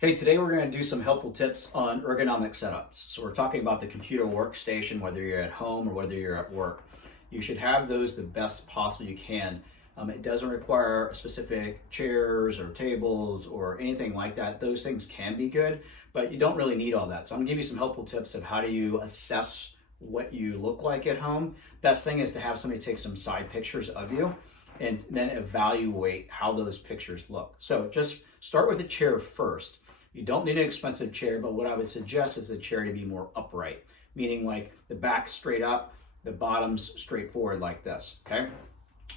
Hey, today we're going to do some helpful tips on ergonomic setups. So we're talking about the computer workstation, whether you're at home or whether you're at work. You should have those the best possible you can. It doesn't require specific chairs or tables or anything like that. Those things can be good, but you don't really need all that. So I'm going to give you some helpful tips of how do you assess what you look like at home. Best thing is to have somebody take some side pictures of you and then evaluate how those pictures look. So just start with a chair first. You don't need an expensive chair, but what I would suggest is the chair to be more upright, meaning like the back straight up, the bottom's straight forward like this, okay?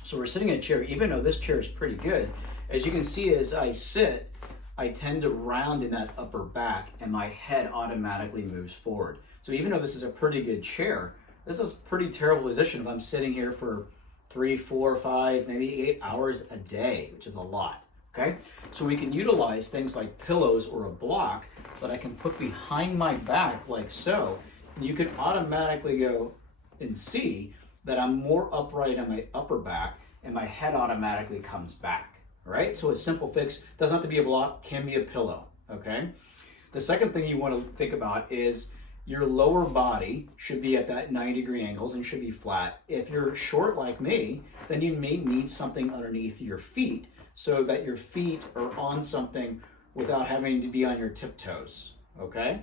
So we're sitting in a chair, even though this chair is pretty good, as you can see as I sit, I tend to round in that upper back and my head automatically moves forward. So even though this is a pretty good chair, this is a pretty terrible position if I'm sitting here for 3, 4, 5, maybe 8 hours a day, which is a lot. Okay, so we can utilize things like pillows or a block that I can put behind my back like so, and you can automatically go and see that I'm more upright on my upper back and my head automatically comes back. All right, so a simple fix, doesn't have to be a block, can be a pillow. Okay, the second thing you want to think about is your lower body should be at that 90-degree angles and should be flat. If you're short like me, then you may need something underneath your feet so that your feet are on something without having to be on your tiptoes, okay?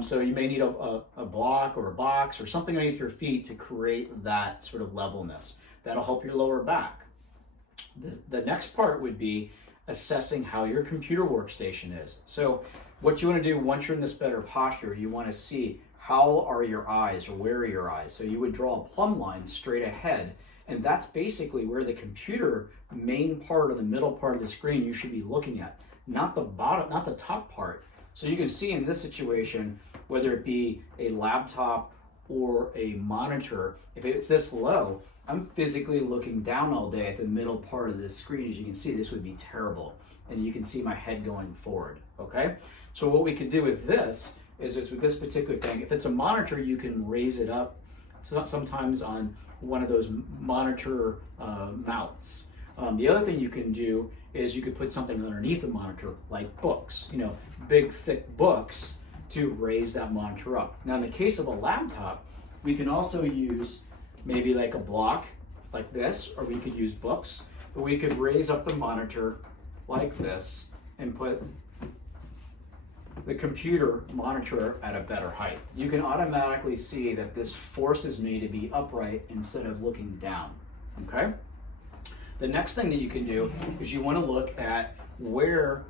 So you may need a block or a box or something underneath your feet to create that sort of levelness. That'll help your lower back. The next part would be assessing how your computer workstation is. So what you want to do once you're in this better posture, you want to see how are your eyes or where are your eyes. So you would draw a plumb line straight ahead, and that's basically where the computer main part or the middle part of the screen you should be looking at, not the bottom, not the top part. So you can see in this situation, whether it be a laptop or a monitor, if it's this low, I'm physically looking down all day at the middle part of this screen. As you can see, this would be terrible. And you can see my head going forward, okay? So what we could do with this is with this particular thing, if it's a monitor, you can raise it up sometimes on one of those monitor mounts. The other thing you can do is you could put something underneath the monitor, like books, big thick books to raise that monitor up. Now in the case of a laptop, we can also use maybe like a block like this, or we could use books, but we could raise up the monitor like this and put the computer monitor at a better height. You can automatically see that this forces me to be upright instead of looking down, okay? The next thing that you can do is you want to look at where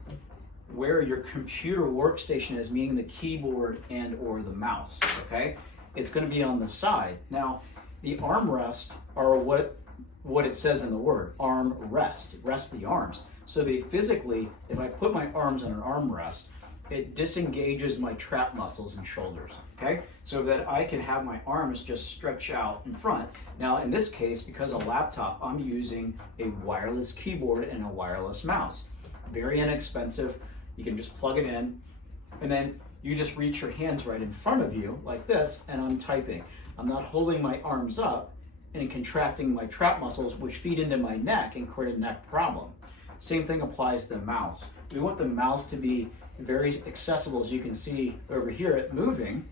your computer workstation is, meaning the keyboard and or the mouse, okay? It's going to be on the side. Now, the armrests are what it says in the word, arm rest, rest the arms. So they physically, if I put my arms on an armrest, it disengages my trap muscles and shoulders, okay? So that I can have my arms just stretch out in front. Now, in this case, because a laptop, I'm using a wireless keyboard and a wireless mouse. Very inexpensive. You can just plug it in, and then you just reach your hands right in front of you like this, and I'm typing. I'm not holding my arms up and contracting my trap muscles, which feed into my neck and create a neck problem. Same thing applies to the mouse. We want the mouse to be very accessible, as you can see over here, it moving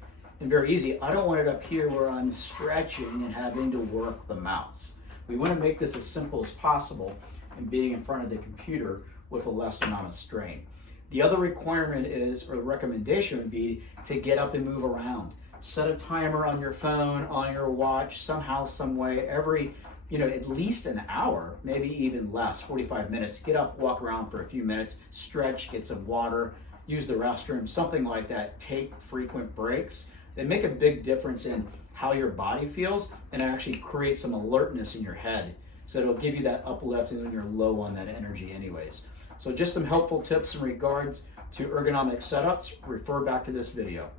and very easy. I don't want it up here where I'm stretching and having to work the mouse. We want to make this as simple as possible and being in front of the computer with a less amount of strain. The other requirement is, or recommendation would be, to get up and move around. Set a timer on your phone, on your watch, somehow, some way, every at least an hour, maybe even less, 45 minutes. Get up, walk around for a few minutes, stretch, get some water, use the restroom, something like that. Take frequent breaks. They make a big difference in how your body feels and actually create some alertness in your head. So it'll give you that uplift when you're low on that energy anyways. So just some helpful tips in regards to ergonomic setups. Refer back to this video.